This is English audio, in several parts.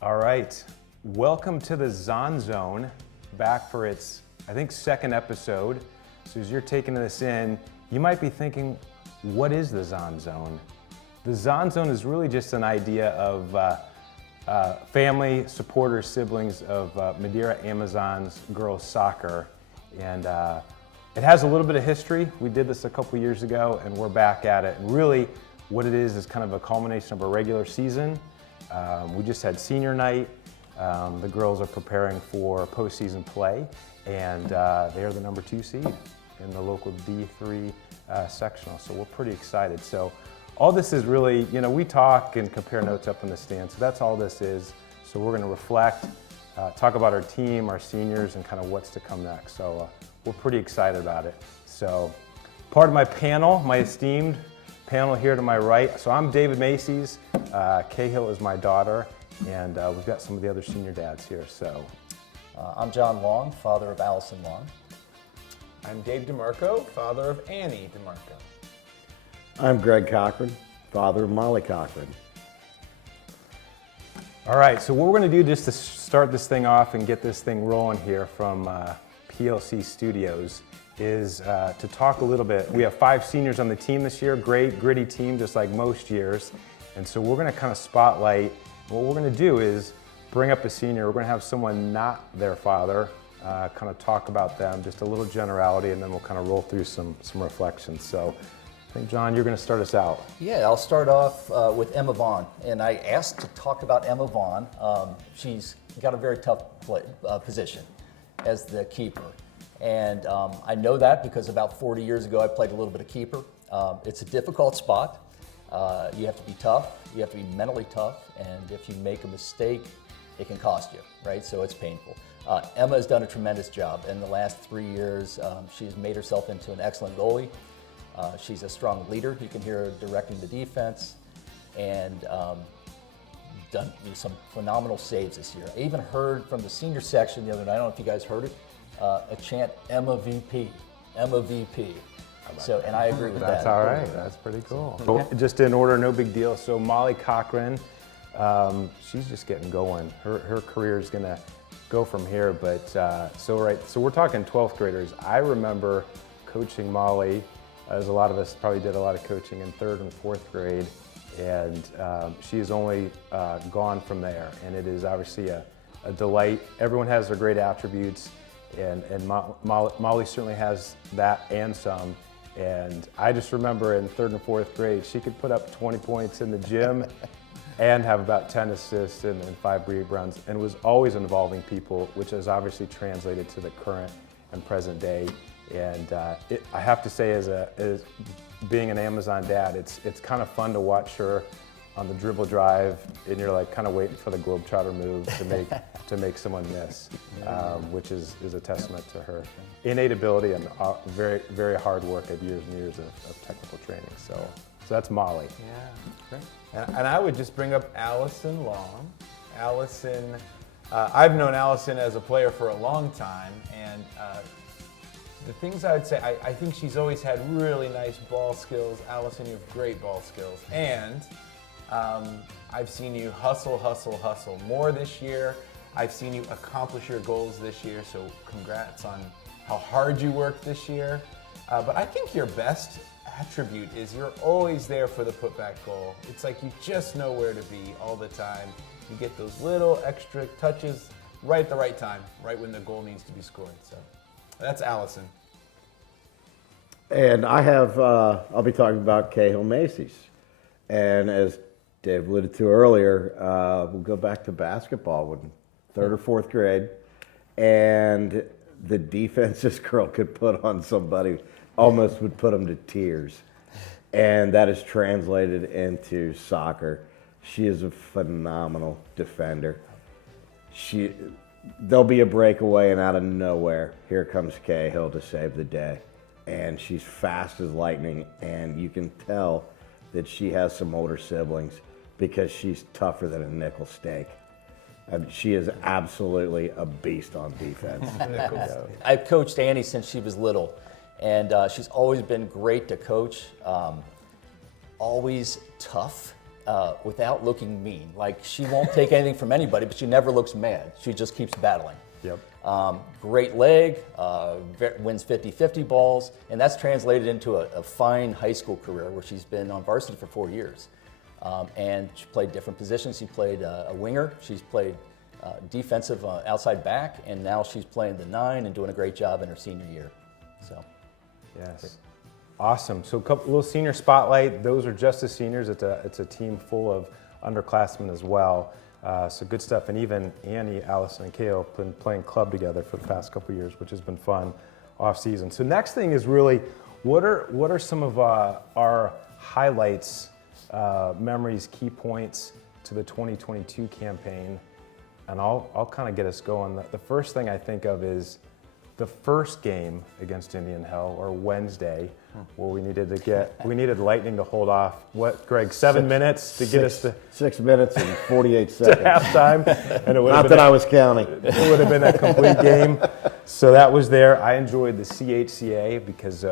All right, welcome to the Zon Zone, back for its, I think, second episode. So as you're taking this in, you might be thinking, what is the Zon Zone? The Zon Zone is really just an idea of family, supporters, siblings of Madeira Amazons girls soccer. And it has a little bit of history. We did this a couple years ago and we're back at it. And really what it is kind of a culmination of a regular season. We just had senior night. The girls are preparing for postseason play, and they are the number 2 seed in the local D3 sectional. So we're pretty excited. So all this is really, we talk and compare notes up in the stands. So that's all this is. So we're going to reflect, talk about our team, our seniors, and kind of what's to come next. So we're pretty excited about it. So part of my panel, my esteemed panel here to my right. So I'm David Macy's. Cahill is my daughter, and we've got some of the other senior dads here. So I'm John Long, father of Allison Long. I'm Dave DeMarco, father of Annie DeMarco. I'm Greg Cochran, father of Molly Cochran. All right, so what we're going to do just to start this thing off and get this thing rolling here from PLC Studios is to talk a little bit. We have 5 seniors on the team this year, great, gritty team, just like most years. And so we're going to kind of spotlight. What we're going to do is bring up a senior. We're going to have someone not their father kind of talk about them, just a little generality, and then we'll kind of roll through some reflections. So I think, John, you're going to start us out. Yeah, I'll start off with Emma Vaughn. And I asked to talk about Emma Vaughn. She's got a very tough position as the keeper. And I know that because about 40 years ago I played a little bit of keeper. It's a difficult spot. You have to be tough, you have to be mentally tough, and if you make a mistake, it can cost you, right? So it's painful. Emma has done a tremendous job. In the last 3 years, she's made herself into an excellent goalie. She's a strong leader. You can hear her directing the defense, and done some phenomenal saves this year. I even heard from the senior section the other night, I don't know if you guys heard it, a chant, Emma VP, Emma VP. So, and I agree with that. That's all right. That's pretty cool. So, just in order, no big deal. So Molly Cochran, she's just getting going. Her career is going to go from here. But so we're talking 12th graders. I remember coaching Molly, as a lot of us probably did a lot of coaching in 3rd and 4th grade, and she has only gone from there. And it is obviously a delight. Everyone has their great attributes, and Molly certainly has that and some. And I just remember in 3rd and 4th grade, she could put up 20 points in the gym and have about 10 assists and 5 rebounds, and was always involving people, which has obviously translated to the current and present day. And I have to say, as being an Amazon dad, it's kind of fun to watch her on the dribble drive, and you're like kind of waiting for the Globetrotter move to make someone miss, which is a testament to her innate ability and very, very hard work of years and years of technical training. So that's Molly. Yeah, great. And I would just bring up Allison Long. Allison, I've known Allison as a player for a long time, and the things I would say, I think she's always had really nice ball skills. Allison, you have great ball skills. And I've seen you hustle more this year. I've seen you accomplish your goals this year, so congrats on how hard you worked this year. But I think your best attribute is you're always there for the putback goal. It's like you just know where to be all the time. You get those little extra touches right at the right time, right when the goal needs to be scored. So that's Allison. And I have, I'll be talking about Cahill Macy's. And as Dave alluded to earlier, we'll go back to basketball when 3rd or 4th grade. And the defense this girl could put on somebody almost would put them to tears. And that is translated into soccer. She is a phenomenal defender. There'll be a breakaway, and out of nowhere, here comes Cahill to save the day. And she's fast as lightning, and you can tell that she has some older siblings because she's tougher than a nickel steak. She is absolutely a beast on defense. I've coached Annie since she was little, and she's always been great to coach, always tough. without looking mean. Like, she won't take anything from anybody, but she never looks mad. She just keeps battling. Yep. Great leg, wins 50-50 balls, and that's translated into a fine high school career where she's been on varsity for 4 years. And she played different positions. She played a winger. She's played defensive outside back, and now she's playing the 9 and doing a great job in her senior year. So, Yes. Awesome. So a little senior spotlight. Those are just the seniors. It's a team full of underclassmen as well. So good stuff. And even Annie, Allison, and Kale have been playing club together for the past couple of years, which has been fun off season. So next thing is really, what are some of our highlights, memories, key points to the 2022 campaign? And I'll kind of get us going. The first thing I think of is the first game against Indian Hill, or Wednesday, where we needed Lightning to hold off, what, Greg, 7 minutes to get us to 6 minutes and 48 seconds. halftime, and it would Not that I was counting. it would have been a complete game. So that was there. I enjoyed the CHCA because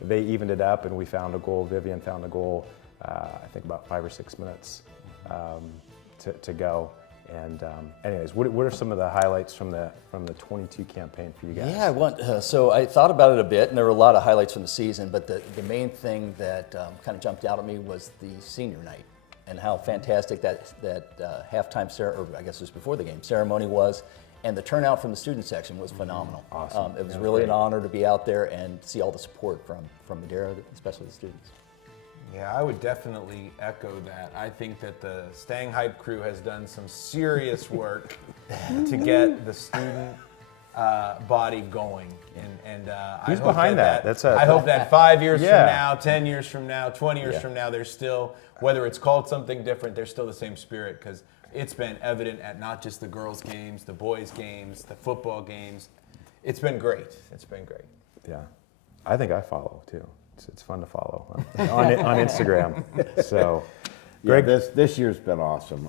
they evened it up, and we found a goal. Vivian found a goal, I think about 5 or 6 minutes to go. And anyways, what are some of the highlights from the 22 campaign for you guys? yeah, so I thought about it a bit, and there were a lot of highlights from the season, but the main thing that kind of jumped out at me was the senior night and how fantastic that halftime ceremony, or I guess it was before the game, ceremony was, and the turnout from the student section was phenomenal. Awesome. It was really an honor to be out there and see all the support from Madeira, especially the students. Yeah, I would definitely echo that. I think that the Staying Hype crew has done some serious work to get the student body going. And Who's I hope behind that? I hope that 5 years Yeah. from now, 10 years from now, 20 years from now, there's still, whether it's called something different, there's still the same spirit, because it's been evident at not just the girls' games, the boys' games, the football games. It's been great. It's been great. Yeah, I think I follow too. It's fun to follow on Instagram. So, Yeah, Greg, this year's been awesome.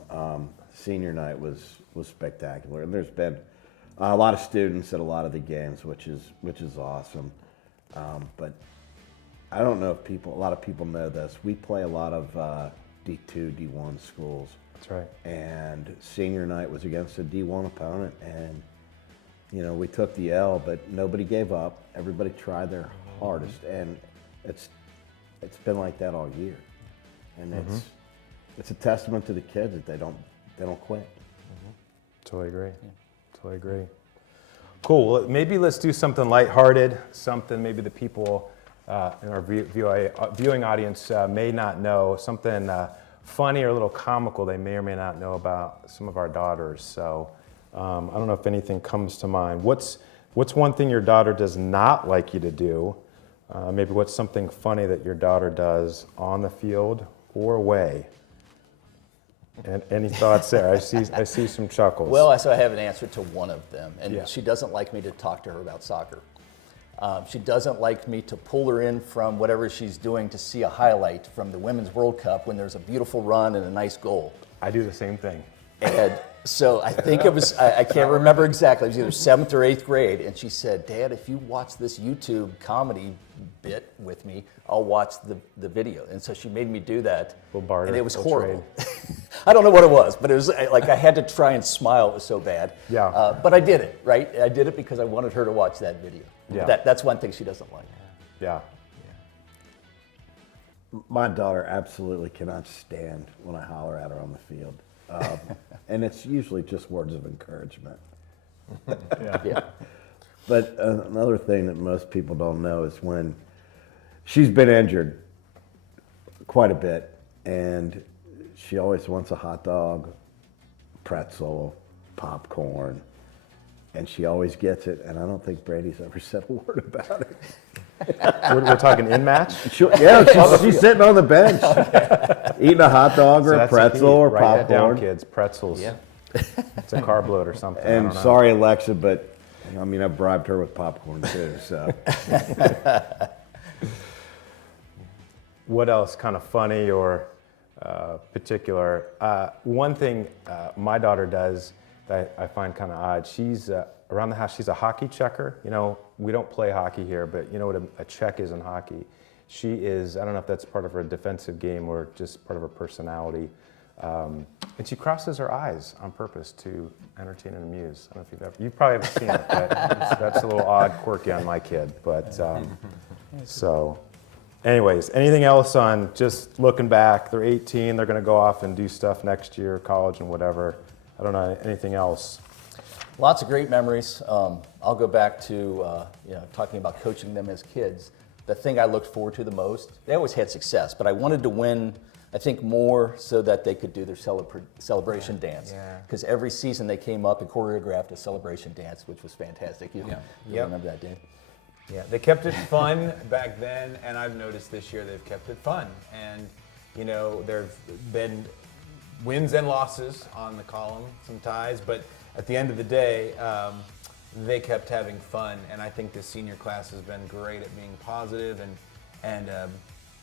Senior night was spectacular, and there's been a lot of students at a lot of the games, which is awesome. But I don't know if a lot of people know this. We play a lot of D2, D1 schools. that's right. And senior night was against a D1 opponent, and we took the L, but nobody gave up. Everybody tried their hardest, and it's been like that all year, and it's a testament to the kids that they don't quit. Totally agree. Totally agree. Cool. Well, maybe let's do something lighthearted, something maybe the people in our viewing audience may not know, something funny or a little comical they may or may not know about some of our daughters. So I don't know if anything comes to mind. What's one thing your daughter does not like you to do? Maybe what's something funny that your daughter does on the field or away? And any thoughts there? I see some chuckles. Well, so I have an answer to one of them, and Yeah. she doesn't like me to talk to her about soccer. She doesn't like me to pull her in from whatever she's doing to see a highlight from the Women's World Cup when there's a beautiful run and a nice goal. I do the same thing. And so I think it was, I can't remember exactly, it was either 7th or 8th grade, and she said, Dad, if you watch this YouTube comedy bit with me, I'll watch the video. And so she made me do that, Little barter, and it was little horrible. I don't know what it was, but it was like I had to try and smile, it was so bad. Yeah. But I did it, right? I did it because I wanted her to watch that video. Yeah. That's one thing she doesn't like. Yeah. My daughter absolutely cannot stand when I holler at her on the field. And it's usually just words of encouragement. Yeah. But another thing that most people don't know is when she's been injured quite a bit, and she always wants a hot dog, pretzel, popcorn, and she always gets it, and I don't think Brady's ever said a word about it. We're talking in match. She's sitting on the bench, eating a hot dog or So a that's the pretzel key. or Write that down, popcorn. kids. Pretzels. Yeah. It's a carb load or something. I And don't know. sorry, Alexa, but I mean, I bribed her with popcorn too. So What else kind of funny or particular? One thing my daughter does that I find kind of odd, she's around the house, she's a hockey checker. We don't play hockey here, but you know what a check is in hockey. She is, I don't know if that's part of her defensive game or just part of her personality. And she crosses her eyes on purpose to entertain and amuse. I don't know if you probably haven't seen it, but that's a little odd, quirky on my kid. But so, anyways, anything else on just looking back? They're 18. They're going to go off and do stuff next year, college and whatever. I don't know anything else. Lots of great memories. I'll go back to talking about coaching them as kids. The thing I looked forward to the most, they always had success, but I wanted to win, I think, more so that they could do their celebration dance. Because every season they came up and choreographed a celebration dance, which was fantastic. You remember that, Dan? Yeah, they kept it fun back then, and I've noticed this year they've kept it fun. And, there've been wins and losses on the column, some ties, but at the end of the day, they kept having fun. And I think this senior class has been great at being positive and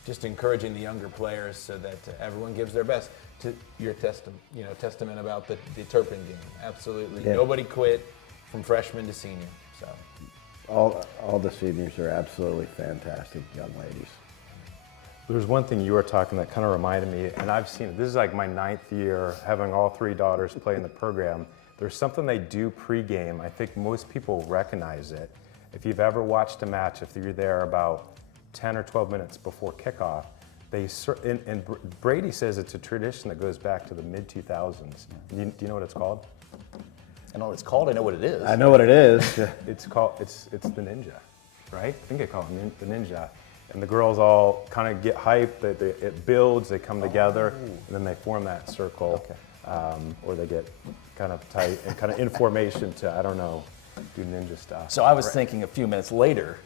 just encouraging the younger players so that everyone gives their best. To your testament about the Turpin game. Absolutely, nobody quit from freshman to senior. So. All the seniors are absolutely fantastic young ladies. There's one thing you were talking that kind of reminded me, and I've seen it. This is like my 9th year having all 3 daughters play in the program. There's something they do pregame. I think most people recognize it. If you've ever watched a match, if you're there about 10 or 12 minutes before kickoff, and Brady says it's a tradition that goes back to the mid-2000s. Do you know what it's called? I know what it's called. I know what it is. I know what it is. It's the Ninja, right? I think they call it the Ninja. And the girls all kind of get hyped. It builds. They come together, and then they form that circle, or they get kind of tight and kind of in formation to, I don't know, do ninja stuff. So I was thinking a few minutes later,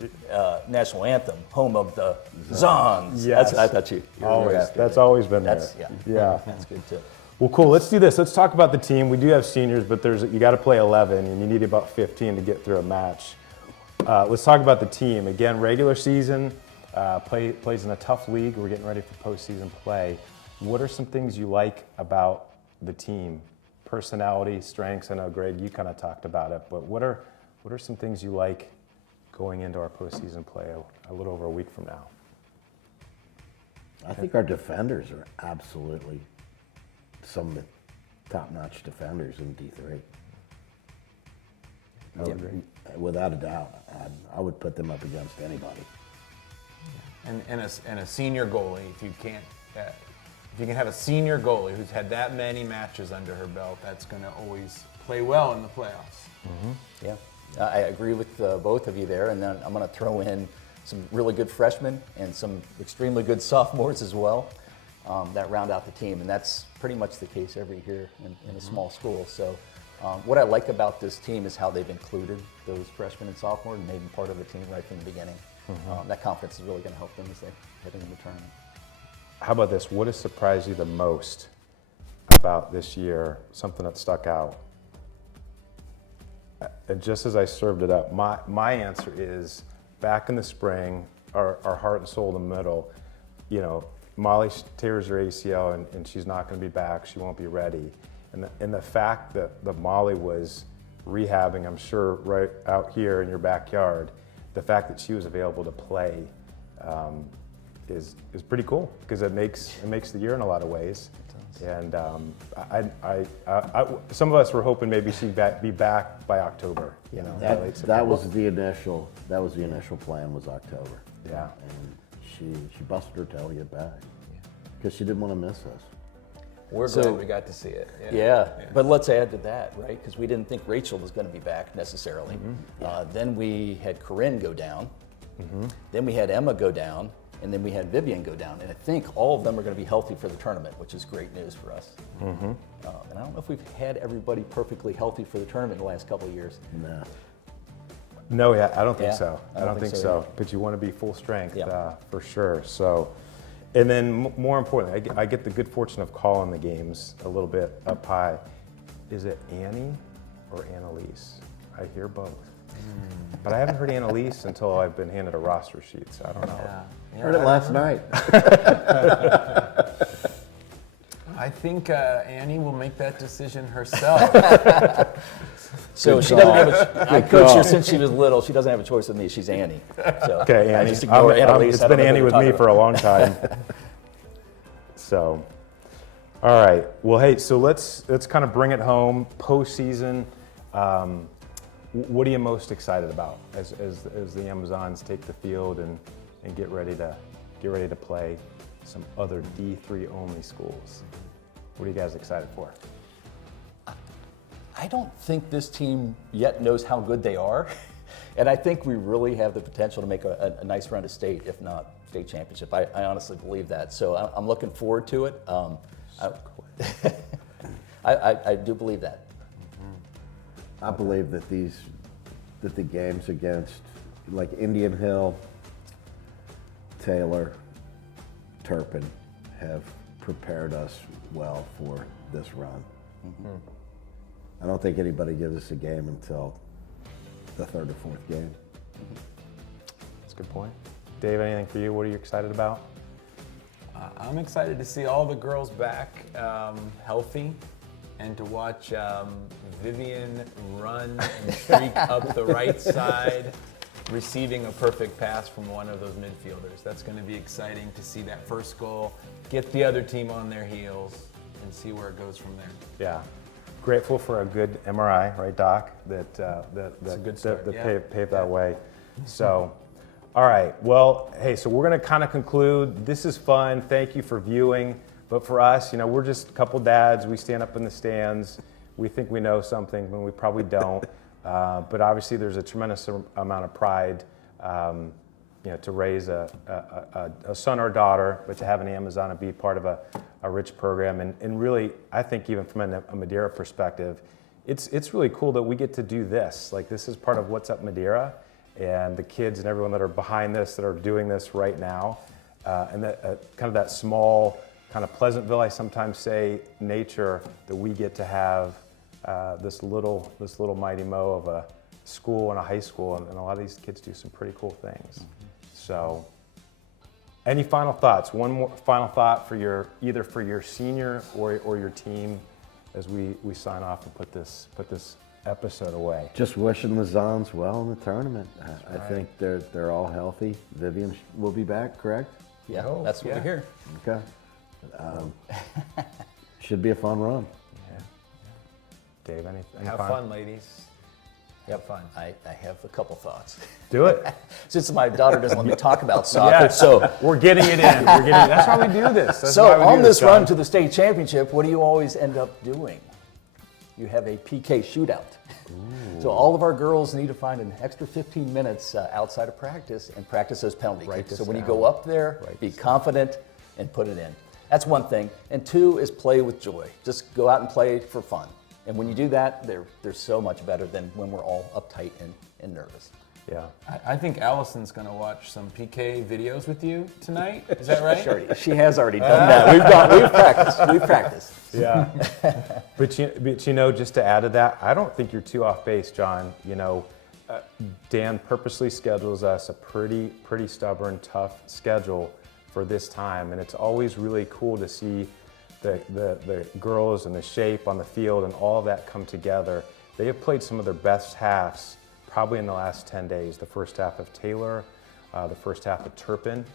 national anthem, home of the Zons. Yes. I thought you were Always. after That's that. always been there. Yeah. That's good too. Well, cool. Let's do this. Let's talk about the team. We do have seniors, but you got to play 11, and you need about 15 to get through a match. Let's talk about the team. Again, regular season, plays in a tough league. We're getting ready for postseason play. What are some things you like about the team? Personality, strengths. I know, Greg, you kind of talked about it, but what are some things you like going into our postseason play a little over a week from now? I think our defenders are absolutely some of the top-notch defenders in D3. Without a doubt, I would put them up against anybody. And a senior goalie, if you can have a senior goalie who's had that many matches under her belt, that's going to always play well in the playoffs. Mm-hmm. Yeah, I agree with both of you there, and then I'm going to throw in some really good freshmen and some extremely good sophomores as well that round out the team, and that's pretty much the case every year in a small school. So what I like about this team is how they've included those freshmen and sophomores and made them part of the team right from the beginning. That confidence is really going to help them as they head into the tournament. How about this? What has surprised you the most about this year? Something that stuck out? And just as I served it up, my answer is back in the spring, our heart and soul in the middle, Molly tears her ACL and she's not going to be back. She won't be ready. And the fact that Molly was rehabbing, I'm sure, right out here in your backyard, the fact that she was available to play is pretty cool because it makes the year in a lot of ways. And some of us were hoping maybe she'd be back by October. That was the initial plan was October. Yeah. And she busted her tail to get back because she didn't want to miss us. We're glad we got to see it. Yeah. But let's add to that, right? Because we didn't think Rachel was going to be back necessarily. Then we had Corinne go down. Then we had Emma go down. And then we had Vivian go down. And I think all of them are going to be healthy for the tournament, which is great news for us. And I don't know if we've had everybody perfectly healthy for the tournament in the last couple of years. No, I don't think so. I don't think so. But you want to be full strength for sure. So, and then more importantly, I get the good fortune of calling the games a little bit up high. Is it Annie or Annalise? I hear both. But I haven't heard Annalise until I've been handed a roster sheet, so I don't know. Heard it last night. I think Annie will make that decision herself. So she doesn't have I coached her since she was little. She doesn't have a choice with me. She's Annie. So Okay, Annie. just ignore Annalise. It's I don't been know Annie who with you're me talking for a long time. So, All right. Well, hey, so let's kind of bring it home. Postseason. What are you most excited about as the Amazons take the field and get ready to play some other D3 only schools? What are you guys excited for? I don't think this team yet knows how good they are, and I think we really have the potential to make a nice run to state, if not state championship. I honestly believe that, so I'm looking forward to it. I do believe that. I believe that the games against like Indian Hill, Taylor, Turpin have prepared us well for this run. Mm-hmm. I don't think anybody gives us a game until the third or fourth game. That's a good point. Dave, anything for you? What are you excited about? I'm excited to see all the girls back healthy and to watch Vivian run and streak up the right side, receiving a perfect pass from one of those midfielders. That's going to be exciting to see that first goal, get the other team on their heels, and see where it goes from there. Yeah. Grateful for a good MRI, right, Doc? That a good start, paved that way. So, all right. Well, hey, so we're going to kind of conclude. This is fun. Thank you for viewing. But for us, we're just a couple dads. We stand up in the stands. We think we know something when we probably don't. But obviously, there's a tremendous amount of pride, to raise a son or daughter, but to have an Amazon and be part of a rich program. And really, I think even from a Madeira perspective, it's really cool that we get to do this. Like, this is part of What's Up Madeira, and the kids and everyone that are behind this, that are doing this right now, and that kind of that small, kind of Pleasantville, I sometimes say, nature that we get to have this little mighty mo of a school and a high school, and a lot of these kids do some pretty cool things. So, any final thoughts? One more final thought for either for your senior or your team as we sign off and put this episode away. Just wishing the Zons well in the tournament. I think they're all healthy. Vivian will be back, correct? Yeah, that's what we hear. Okay. Should be a fun run. Yeah. Dave, any Have fun, ladies. Have fun. I have a couple thoughts. Do it. Since my daughter doesn't let me talk about soccer, Yeah, so we're getting it in. That's why we do this. That's so why we on do this run John. to the state championship, what do you always end up doing? You have a PK shootout. Ooh. So all of our girls need to find an extra 15 minutes outside of practice and practice those penalty kicks. So when you go up there, be confident and put it in. That's one thing. And two is play with joy. Just go out and play for fun. And when you do that, they're so much better than when we're all uptight and nervous. Yeah. I think Allison's going to watch some PK videos with you tonight. Is that right? She has already done that. We've practiced. Yeah. but just to add to that, I don't think you're too off base, John. Dan purposely schedules us a pretty stubborn, tough schedule for this time, and it's always really cool to see the girls and the shape on the field and all of that come together. They have played some of their best halves probably in the last 10 days. The first half of Taylor, the first half of Turpin,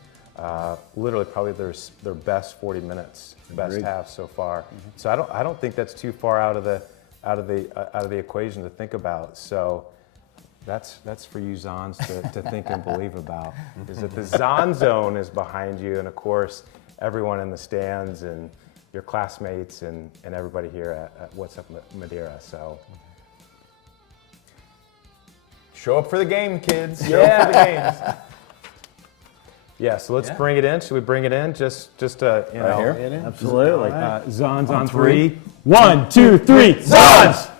literally probably their best 40 minutes, best half so far. Mm-hmm. So I don't think that's too far out of the equation to think about. So that's for you Zons to think and believe about. Is that the Zon Zone is behind you, and of course everyone in the stands and your classmates and everybody here at What's Up Madeira. So show up for the game, kids. Show up for the games. Yeah, so let's bring it in. Should we bring it in? Just here? Absolutely. Zons on three. 1, 2, 3. Zons!